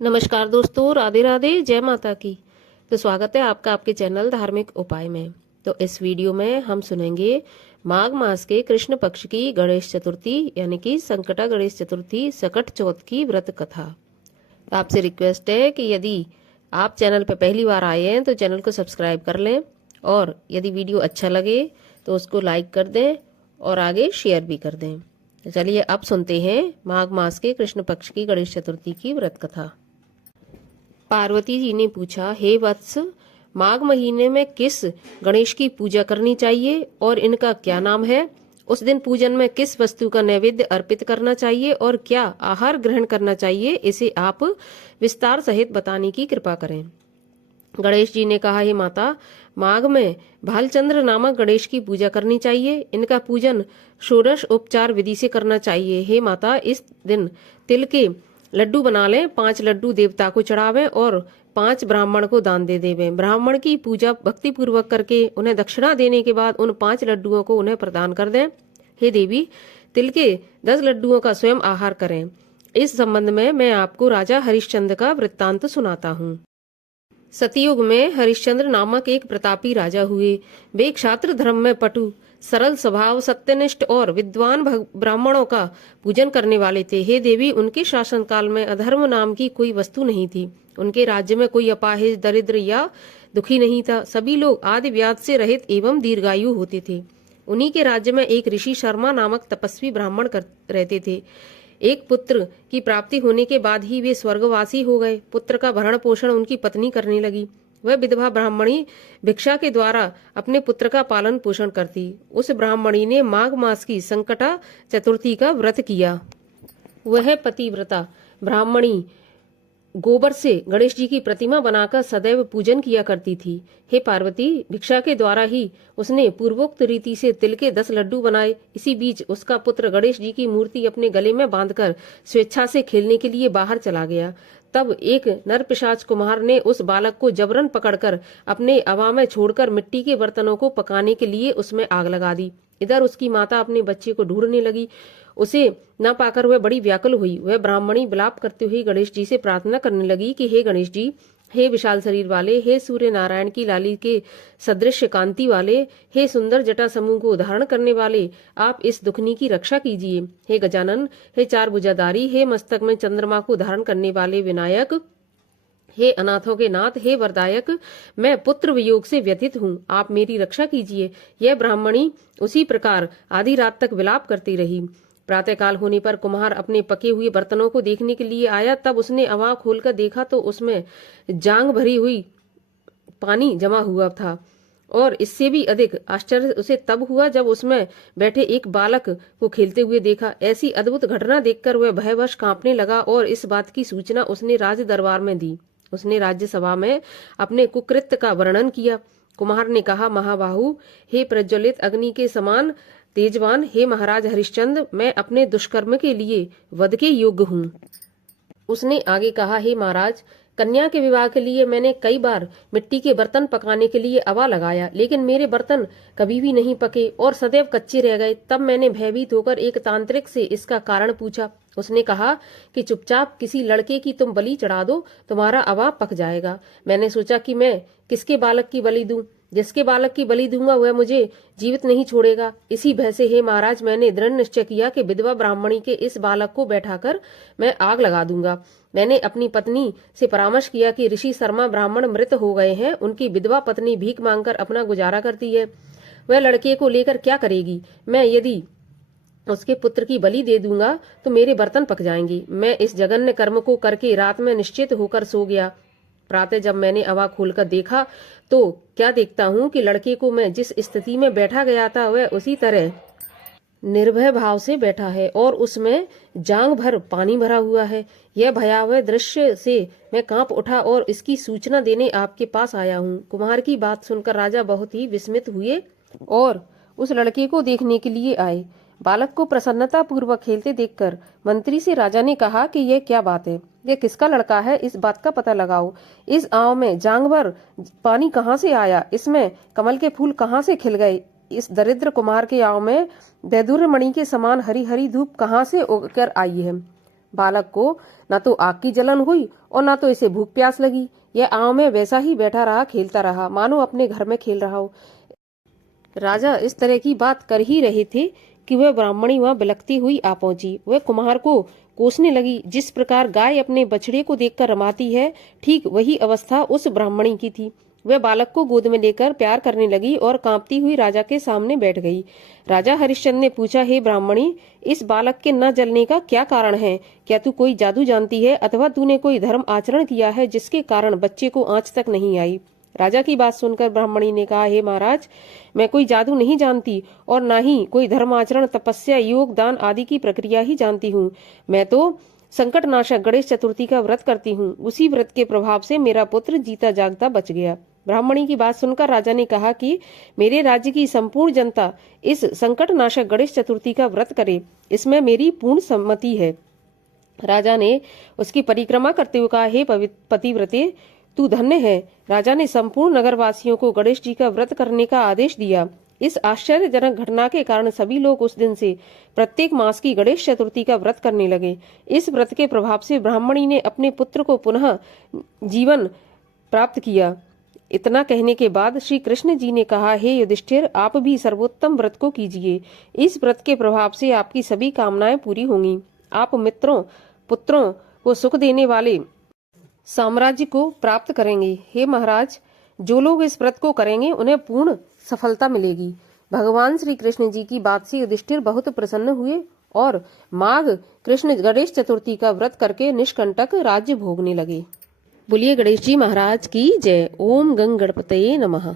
नमस्कार दोस्तों, राधे राधे, जय माता की। तो स्वागत है आपका आपके चैनल धार्मिक उपाय में। तो इस वीडियो में हम सुनेंगे माघ मास के कृष्ण पक्ष की गणेश चतुर्थी यानी कि संकटा गणेश चतुर्थी सकट चौथ की व्रत कथा। आपसे रिक्वेस्ट है कि यदि आप चैनल पर पहली बार आए हैं तो चैनल को सब्सक्राइब कर लें, और यदि वीडियो अच्छा लगे तो उसको लाइक कर दें और आगे शेयर भी कर दें। तो चलिए अब सुनते हैं माघ मास के कृष्ण पक्ष की गणेश चतुर्थी की व्रत कथा। पार्वती जी ने पूछा, हे वत्स, माघ महीने में किस गणेश की पूजा करनी चाहिए और इनका क्या नाम है? उस दिन पूजन में किस वस्तु का नैवेद्य अर्पित करना चाहिए और क्या आहार ग्रहण करना चाहिए, इसे आप विस्तार सहित बताने की कृपा करें। गणेश जी ने कहा, हे माता, माघ में भालचंद्र नामक गणेश की पूजा करनी चाहिए। इनका पूजन षोडश उपचार विधि से करना चाहिए। हे माता, इस दिन तिल के लड्डू बना लें, 5 लड्डू देवता को चढ़ावें और 5 ब्राह्मण को दान दे देवें। ब्राह्मण की पूजा भक्ति पूर्वक करके उन्हें दक्षिणा देने के बाद उन 5 लड्डुओं को उन्हें प्रदान कर दें। हे देवी, तिल के 10 लड्डुओं का स्वयं आहार करें। इस संबंध में मैं आपको राजा हरिश्चंद्र का वृत्तांत सुनाता हूँ। सतयुग में हरिश्चंद्र नामक एक प्रतापी राजा हुए। वे क्षात्र धर्म में पटु, सरल स्वभाव, सत्यनिष्ठ और विद्वान ब्राह्मणों का पूजन करने वाले थे। हे देवी, उनके शासनकाल में अधर्म नाम की कोई वस्तु नहीं थी। उनके राज्य में कोई अपाहिज, दरिद्र या दुखी नहीं था। सभी लोग आदि व्याध से रहित एवं दीर्घायु होते थे। उन्हीं के राज्य में एक ऋषि शर्मा नामक तपस्वी ब्राह्मण रहते थे। एक पुत्र की प्राप्ति होने के बाद ही वे स्वर्गवासी हो गए। पुत्र का भरण पोषण उनकी पत्नी करने लगी। वह विधवा ब्राह्मणी भिक्षा के द्वारा अपने पुत्र का पालन पोषण करती। उस ब्राह्मणी ने माघ मास की संकटा चतुर्थी का व्रत किया। वह पतिव्रता ब्राह्मणी गोबर से गणेश जी की प्रतिमा बनाकर सदैव पूजन किया करती थी। हे पार्वती, भिक्षा के द्वारा ही उसने पूर्वोक्त रीति से तिल के 10 लड्डू बनाए। इसी बीच उसका पुत्र गणेश जी की मूर्ति अपने गले में बांधकर स्वेच्छा से खेलने के लिए बाहर चला गया। तब एक नरपिशाच कुम्हार ने उस बालक को जबरन पकड़कर अपने अवा में छोड़कर मिट्टी के बर्तनों को पकाने के लिए उसमें आग लगा दी। इधर उसकी माता अपने बच्चे को ढूंढने लगी। उसे न पाकर वह बड़ी व्याकुल हुई। वह ब्राह्मणी विलाप करते हुए गणेश जी से प्रार्थना करने लगी कि हे गणेश जी, हे विशाल शरीर वाले, हे सूर्य नारायण की लाली के सदृश कांति वाले, हे सुंदर जटा समूह को धारण करने वाले, आप इस दुखनी की रक्षा कीजिए। हे गजानन, हे 4 भुजाधारी, हे मस्तक में चंद्रमा को धारण करने वाले विनायक, हे अनाथों के नाथ, हे वरदायक, मैं पुत्र वियोग से व्यथित हूँ, आप मेरी रक्षा कीजिए। यह ब्राह्मणी उसी प्रकार आधी रात तक विलाप करती रही। प्रातःकाल होने पर कुम्हार अपने पके हुए बर्तनों को देखने के लिए आया। तब उसने अवा खोलकर देखा तो उसमें जांग भरी हुई पानी जमा हुआ था। और इससे भी अधिक आश्चर्य उसे तब हुआ जब उसमें बैठे एक बालक को खेलते हुए देखा। ऐसी अद्भुत घटना देखकर वह भयवश कांपने लगा और इस बात की सूचना उसने राज दरबार में दी। उसने राज्यसभा में अपने कुकृत्य का वर्णन किया। कुम्हार ने कहा, महाबाहु, हे प्रज्वलित अग्नि के समान तेजवान, हे महाराज हरिश्चंद्र, मैं अपने दुष्कर्म के लिए वध के योग्य हूँ। उसने आगे कहा, हे महाराज, कन्या के विवाह के लिए मैंने कई बार मिट्टी के बर्तन पकाने के लिए अवा लगाया, लेकिन मेरे बर्तन कभी भी नहीं पके और सदैव कच्चे रह गए। तब मैंने भयभीत होकर एक तांत्रिक से इसका कारण पूछा। उसने कहा कि चुपचाप किसी लड़के की तुम बलि चढ़ा दो, तुम्हारा अवा पक जाएगा। मैंने सोचा कि मैं किसके बालक की बलि दूं? जिसके बालक की बलि दूंगा वह मुझे जीवित नहीं छोड़ेगा। इसी भय से, हे महाराज, मैंने दृढ़ निश्चय किया कि विधवा ब्राह्मणी के इस बालक को बैठाकर मैं आग लगा दूंगा। मैंने अपनी पत्नी से परामर्श किया कि ऋषि शर्मा ब्राह्मण मृत हो गए हैं, उनकी विधवा पत्नी भीख मांगकर अपना गुजारा करती है। वह लड़के को लेकर क्या करेगी? मैं यदि उसके पुत्र की बलि दे दूंगा तो मेरे बर्तन पक जाएंगे। मैं इस जघन्य कर्म को करके रात में निश्चित होकर सो गया। प्रातः जब मैंने अवा खोलकर देखा तो क्या देखता हूँ कि लड़के को मैं जिस स्थिति में बैठा गया था वह उसी तरह निर्भय भाव से बैठा है और उसमें जांग भर पानी भरा हुआ है। यह भयावह दृश्य से मैं कांप उठा और इसकी सूचना देने आपके पास आया हूँ। कुम्हार की बात सुनकर राजा बहुत ही विस्मित हुए और उस लड़के को देखने के लिए आए। बालक को प्रसन्नता पूर्वक खेलते देखकर मंत्री से राजा ने कहा कि यह क्या बात है, यह किसका लड़का है, इस बात का पता लगाओ। इस आंव में जांग भर पानी कहाँ से आया? इसमें कमल के फूल कहाँ से खिल गए? इस दरिद्र कुमार के आंव में वैदुर्य मणि के समान हरी हरी धूप कहाँ से उगकर आई है? बालक को न तो आग की जलन हुई और न तो इसे भूख प्यास लगी। यह आंव में वैसा ही बैठा रहा, खेलता रहा, मानो अपने घर में खेल रहा हो। राजा इस तरह की बात कर ही रहे थे कि वह ब्राह्मणी वहां बिलखती हुई आ पहुंची। वह कुम्हार को कोसने लगी। जिस प्रकार गाय अपने बछड़े को देखकर रमाती है, ठीक वही अवस्था उस ब्राह्मणी की थी। वह बालक को गोद में लेकर प्यार करने लगी और कांपती हुई राजा के सामने बैठ गई। राजा हरिश्चंद्र ने पूछा, हे ब्राह्मणी, इस बालक के न जलने का क्या कारण है? क्या तू कोई जादू जानती है अथवा तूने कोई धर्म आचरण किया है जिसके कारण बच्चे को आंच तक नहीं आई? राजा की बात सुनकर ब्राह्मणी ने कहा, हे महाराज, मैं कोई जादू नहीं जानती और न ही कोई धर्माचरण, तपस्या, योग, दान आदि की प्रक्रिया ही जानती हूँ। मैं तो संकट नाशक गणेश चतुर्थी का व्रत करती हूँ। उसी व्रत के प्रभाव से मेरा पुत्र जीता जागता बच गया। ब्राह्मणी की बात सुनकर राजा ने कहा कि मेरे राज्य की संपूर्ण जनता इस संकट नाशक गणेश चतुर्थी का व्रत करे, इसमें मेरी पूर्ण सम्मति है। राजा ने उसकी परिक्रमा करते हुए कहा, हे पतिव्रते, तू धन्य है। राजा ने संपूर्ण नगरवासियों को गणेश जी का व्रत करने का आदेश दिया। इस आश्चर्यजनक घटना के कारण सभी लोग उस दिन से प्रत्येक मास की गणेश चतुर्थी का व्रत करने लगे। इस व्रत के प्रभाव से ब्राह्मणी ने अपने पुत्र को पुनः जीवन प्राप्त किया। इतना कहने के बाद श्री कृष्ण जी ने कहा, हे युधिष्ठिर, आप भी सर्वोत्तम व्रत को कीजिए। इस व्रत के प्रभाव से आपकी सभी कामनाएं पूरी होंगी। आप मित्रों, पुत्रों को सुख देने वाले साम्राज्य को प्राप्त करेंगे। हे महाराज, जो लोग इस व्रत को करेंगे उन्हें पूर्ण सफलता मिलेगी। भगवान श्री कृष्ण जी की बात से युधिष्ठिर बहुत प्रसन्न हुए और माघ कृष्ण गणेश चतुर्थी का व्रत करके निष्कंटक राज्य भोगने लगे। बोलिए गणेश जी महाराज की जय। ओम गंग गणपतये नमः।